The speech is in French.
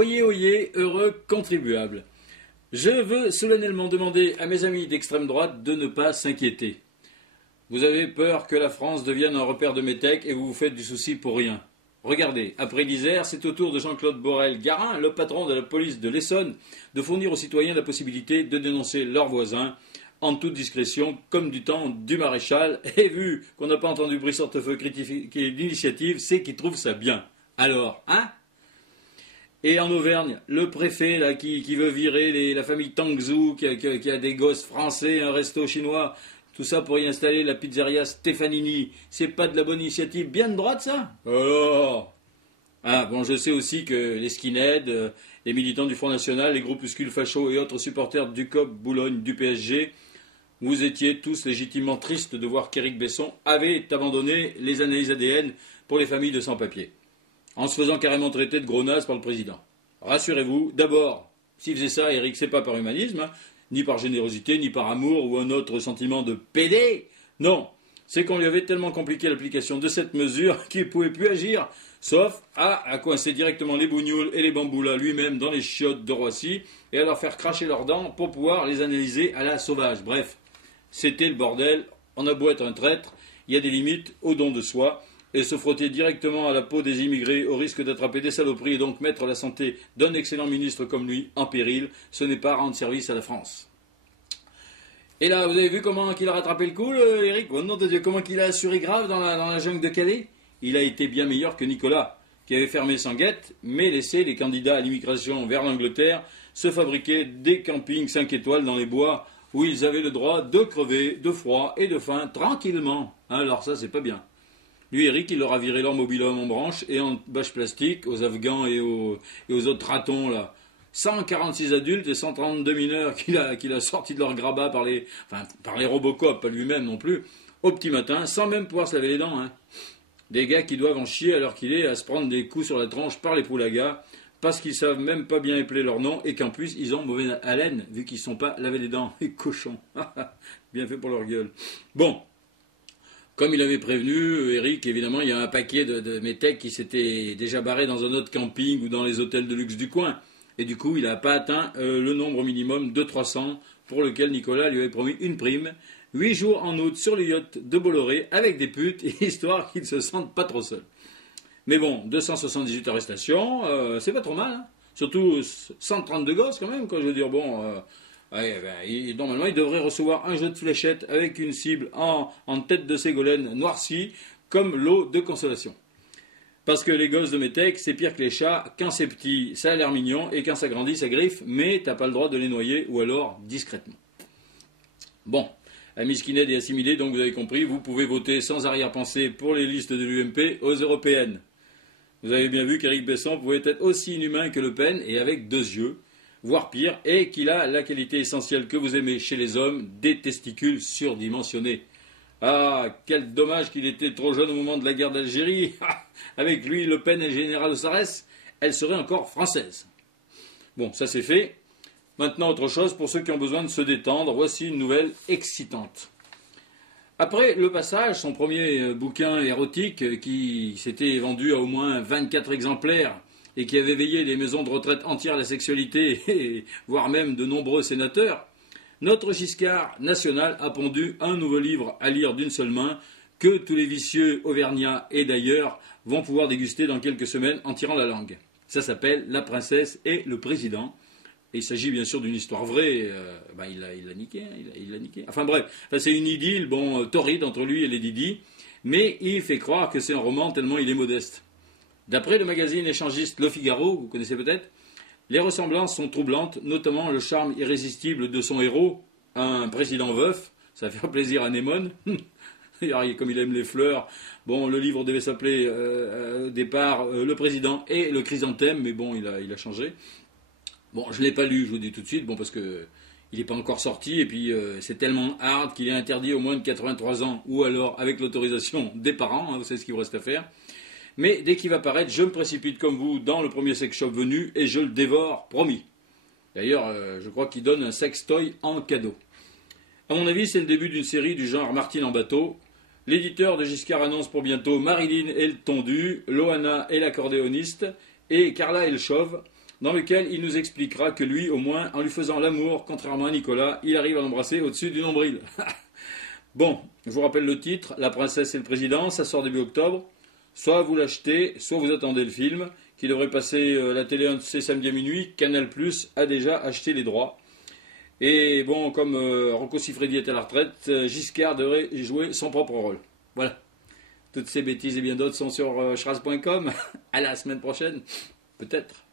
Oyez, oyez, heureux contribuables. Je veux solennellement demander à mes amis d'extrême droite de ne pas s'inquiéter. Vous avez peur que la France devienne un repère de métèques et vous vous faites du souci pour rien. Regardez, après l'Isère, c'est au tour de Jean-Claude Borel-Garin, le patron de la police de l'Essonne, de fournir aux citoyens la possibilité de dénoncer leurs voisins en toute discrétion, comme du temps du maréchal. Et vu qu'on n'a pas entendu Brice-Hortefeux critiquer l'initiative, c'est qu'il trouve ça bien. Alors, hein? Et en Auvergne, le préfet là, qui veut virer la famille Tangzhou, qui a des gosses français, un resto chinois, tout ça pour y installer la pizzeria Stefanini, c'est pas de la bonne initiative bien de droite ça? Alors, ah bon, je sais aussi que les skinheads, les militants du Front National, les groupuscules fachos et autres supporters du COP, Boulogne, du PSG, vous étiez tous légitimement tristes de voir qu'Éric Besson avait abandonné les analyses ADN pour les familles de sans-papiers, en se faisant carrément traiter de gros naze par le président. Rassurez-vous, d'abord, s'il faisait ça, Éric, c'est pas par humanisme, hein, ni par générosité, ni par amour ou un autre sentiment de PD. Non, c'est qu'on lui avait tellement compliqué l'application de cette mesure qu'il ne pouvait plus agir, sauf à coincer directement les bougnoules et les bamboulas lui-même dans les chiottes de Roissy et à leur faire cracher leurs dents pour pouvoir les analyser à la sauvage. Bref, c'était le bordel. On a beau être un traître, il y a des limites au don de soi. Et se frotter directement à la peau des immigrés au risque d'attraper des saloperies et donc mettre la santé d'un excellent ministre comme lui en péril, ce n'est pas rendre service à la France. Et là, vous avez vu comment il a rattrapé le coup, Eric? Oh nom de Dieu, comment il a assuré grave dans la jungle de Calais? Il a été bien meilleur que Nicolas, qui avait fermé sans guette, mais laissé les candidats à l'immigration vers l'Angleterre se fabriquer des campings 5 étoiles dans les bois où ils avaient le droit de crever de froid et de faim tranquillement. Alors ça, c'est pas bien. Lui, Eric, il leur a viré leur mobil-homme en branche et en bâche plastique aux Afghans et aux autres ratons, là. 146 adultes et 132 mineurs qu'il a sortis de leur grabat par les Robocop, pas lui-même non plus, au petit matin, sans même pouvoir se laver les dents. Hein. Des gars qui doivent en chier à l'heure qu'il est, à se prendre des coups sur la tronche par les poulagas, parce qu'ils savent même pas bien épeler leur nom et qu'en plus, ils ont mauvaise haleine, vu qu'ils ne sont pas lavés les dents. Les cochons. Bien fait pour leur gueule. Bon. Comme il avait prévenu, Eric, évidemment, il y a un paquet de métèques qui s'étaient déjà barrés dans un autre camping ou dans les hôtels de luxe du coin. Et du coup, il n'a pas atteint le nombre minimum de 300 pour lequel Nicolas lui avait promis une prime. 8 jours en août sur le yacht de Bolloré avec des putes, histoire qu'il ne se sente pas trop seul. Mais bon, 278 arrestations, c'est pas trop mal. Hein. Surtout 132 gosses quand même, quoi. Je veux dire, bon... normalement, il devrait recevoir un jeu de fléchettes avec une cible en tête de Ségolène noircie, comme lot de consolation. Parce que les gosses de métèques, c'est pire que les chats. Quand c'est petit, ça a l'air mignon, et quand ça grandit, ça griffe, mais t'as pas le droit de les noyer, ou alors discrètement. Bon, amis skinheads et assimilés, donc vous avez compris, vous pouvez voter sans arrière-pensée pour les listes de l'UMP aux européennes. Vous avez bien vu qu'Éric Besson pouvait être aussi inhumain que Le Pen, et avec 2 yeux. Voire pire, et qu'il a la qualité essentielle que vous aimez chez les hommes, des testicules surdimensionnés. Ah, quel dommage qu'il était trop jeune au moment de la guerre d'Algérie. Avec lui, Le Pen et le général Sarès, elle serait encore française. Bon, ça c'est fait. Maintenant, autre chose, pour ceux qui ont besoin de se détendre, voici une nouvelle excitante. Après Le Passage, son premier bouquin érotique qui s'était vendu à au moins 24 exemplaires, et qui avait veillé les maisons de retraite entières à la sexualité, et voire même de nombreux sénateurs, notre Giscard national a pondu un nouveau livre à lire d'une seule main, que tous les vicieux auvergnats et d'ailleurs vont pouvoir déguster dans quelques semaines en tirant la langue. Ça s'appelle La princesse et le président. Et il s'agit bien sûr d'une histoire vraie. Il l'a niqué, hein, il l'a niqué. Enfin bref, c'est une idylle, torride entre lui et Lady Di, mais il fait croire que c'est un roman tellement il est modeste. D'après le magazine échangiste Le Figaro, vous connaissez peut-être, les ressemblances sont troublantes, notamment le charme irrésistible de son héros, un président veuf, ça va faire plaisir à Némone, comme il aime les fleurs. Bon, le livre devait s'appeler au départ Le président et le chrysanthème, mais bon, il a changé. Bon, je ne l'ai pas lu, je vous dis tout de suite, parce que il n'est pas encore sorti, et puis c'est tellement hard qu'il est interdit aux moins de 83 ans, ou alors avec l'autorisation des parents, hein, vous savez ce qu'il vous reste à faire. Mais dès qu'il va paraître, je me précipite comme vous dans le premier sex shop venu et je le dévore, promis. D'ailleurs, je crois qu'il donne un sextoy en cadeau. À mon avis, c'est le début d'une série du genre Martine en bateau. L'éditeur de Giscard annonce pour bientôt Marilyn et le tondu, Loana et l'accordéoniste, et Carla et le chauve. dans lequel il nous expliquera que lui, au moins, en lui faisant l'amour, contrairement à Nicolas, il arrive à l'embrasser au-dessus du nombril. Bon, je vous rappelle le titre, La princesse et le président, ça sort début octobre. Soit vous l'achetez, soit vous attendez le film, qui devrait passer la télé un de ces samedis à minuit. Canal+ a déjà acheté les droits. Et bon, comme Rocco Siffredi est à la retraite, Giscard devrait jouer son propre rôle. Voilà. Toutes ces bêtises et bien d'autres sont sur schraz.com. À la semaine prochaine, peut-être.